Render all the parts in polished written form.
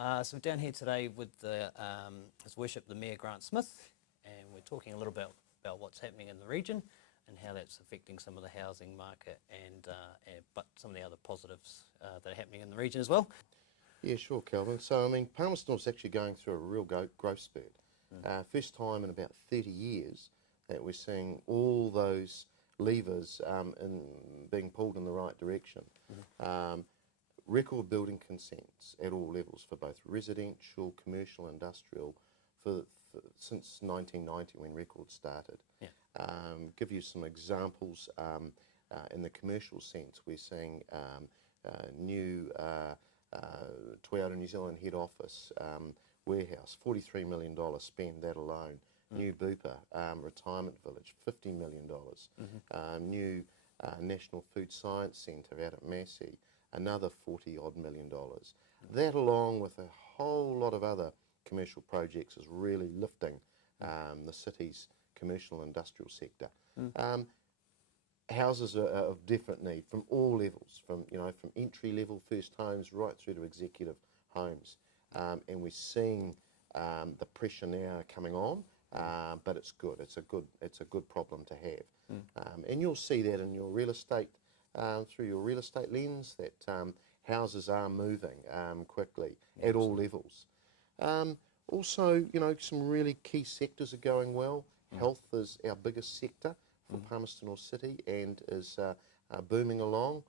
So we're down here today with His Worship the Mayor Grant Smith, and we're talking a little bit about what's happening in the region and how that's affecting some of the housing market but some of the other positives that are happening in the region as well. Yeah, sure, Kelvin. So, Palmerston is actually going through a real growth spurt. First time in about 30 years that we're seeing all those levers being pulled in the right direction. Record building consents at all levels for both residential, commercial, industrial since 1990 when records started. Yeah. Give you some examples. In the commercial sense, we're seeing new Toyota New Zealand head office warehouse, $43 million spend, that alone. New Bupa retirement village, $50 million. New National Food Science Centre out at Massey, another $40-odd million. That, along with a whole lot of other commercial projects, is really lifting the city's commercial industrial sector. Houses are of different need from all levels, from entry-level first homes right through to executive homes, and we're seeing the pressure now coming on, but it's good. It's a good problem to have, and you'll see that in your real estate through your real estate lens that houses are moving quickly at all levels. Also, some really key sectors are going well. Health is our biggest sector for Palmerston North City and is booming along.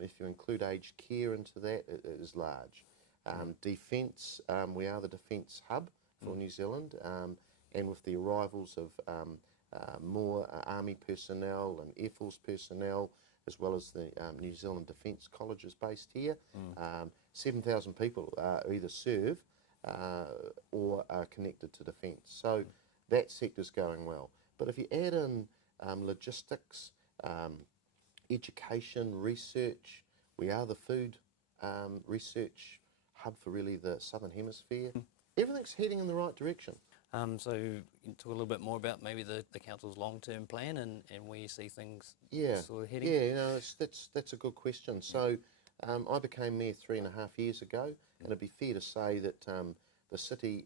If you include aged care into that, it is large. Defence, we are the defence hub for New Zealand, and with the arrivals of more Army personnel and Air Force personnel, as well as the New Zealand Defence Colleges based here, 7,000 people either serve or are connected to defence. So that sector's going well. But if you add in logistics, education, research, we are the food research hub for really the Southern Hemisphere. Everything's heading in the right direction. So you can talk a little bit more about maybe the council's long-term plan and where you see things sort of heading? Yeah, that's a good question. So I became mayor 3.5 years ago, and it'd be fair to say that the city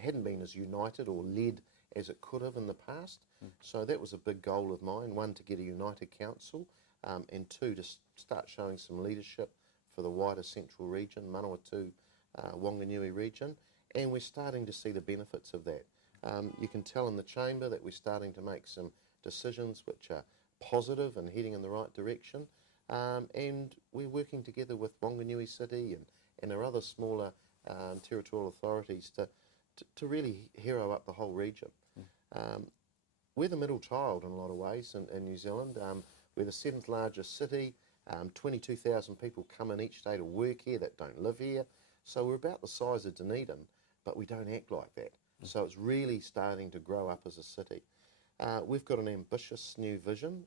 hadn't been as united or led as it could have in the past. So that was a big goal of mine, one, to get a united council, and two, to start showing some leadership for the wider central region, Manawatu, Wanganui region, and we're starting to see the benefits of that. You can tell in the chamber that we're starting to make some decisions which are positive and heading in the right direction, and we're working together with Wanganui City and our other smaller territorial authorities to really hero up the whole region. We're the middle child in a lot of ways in New Zealand. We're the 7th largest city. 22,000 people come in each day to work here that don't live here. So we're about the size of Dunedin, but we don't act like that. So it's really starting to grow up as a city. We've got an ambitious new vision,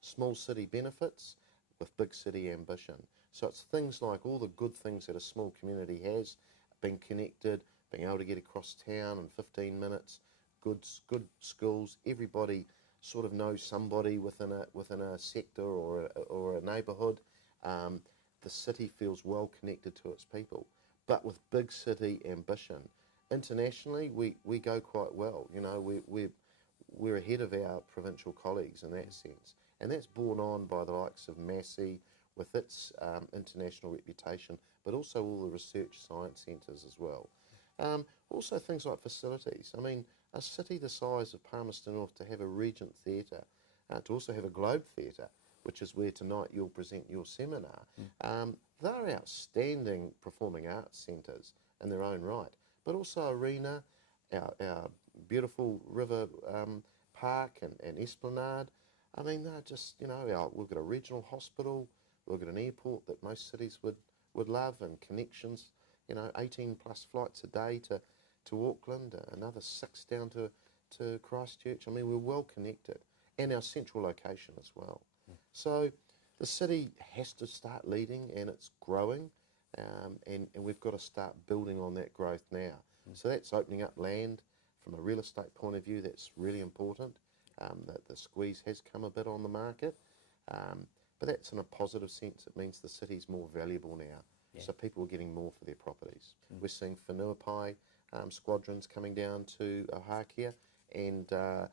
small city benefits with big city ambition. So it's things like all the good things that a small community has, being connected, being able to get across town in 15 minutes, good schools, everybody sort of knows somebody within a sector or a neighbourhood. The city feels well connected to its people, but with big city ambition. Internationally, we go quite well. We're ahead of our provincial colleagues in that sense, and that's borne on by the likes of Massey with its international reputation, but also all the research science centres as well. Also things like facilities. A city the size of Palmerston North, to have a Regent Theatre, to also have a Globe Theatre, which is where tonight you'll present your seminar, they're outstanding performing arts centres in their own right. But also Arena, our beautiful river park and Esplanade. They're just, we've got a regional hospital, we've got an airport that most cities would love, and connections, 18 plus flights a day to Auckland, another 6 down to Christchurch. We're well connected, and our central location as well. So the city has to start leading, and it's growing, and we've got to start building on that growth now. So that's opening up land from a real estate point of view. That's really important. That the squeeze has come a bit on the market, but that's in a positive sense. It means the city's more valuable now. so people are getting more for their properties. We're seeing whanuapai squadrons coming down to Ohakea, and a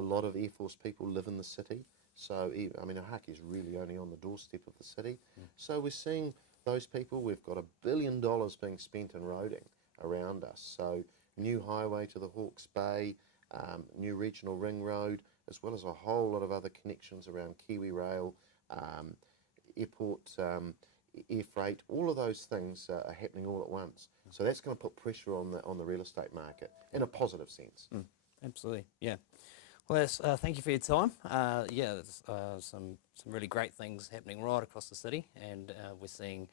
lot of Air Force people live in the city. So, I mean, Ohakea is really only on the doorstep of the city. So we're seeing those people. We've got $1 billion being spent in roading around us. So new highway to the Hawke's Bay, new regional ring road, as well as a whole lot of other connections around Kiwi Rail, airport, air freight. All of those things are happening all at once. So that's going to put pressure on the real estate market in a positive sense. Absolutely, yeah. Well, thank you for your time. Yeah, there's some really great things happening right across the city, and we're seeing,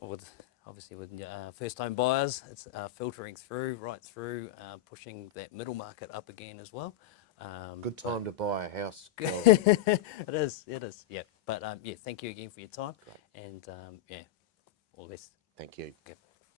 obviously with first-home buyers, it's filtering right through, pushing that middle market up again as well. Good time to buy a house. It is, yeah. But yeah, thank you again for your time, and yeah, all the best. Thank you. Okay.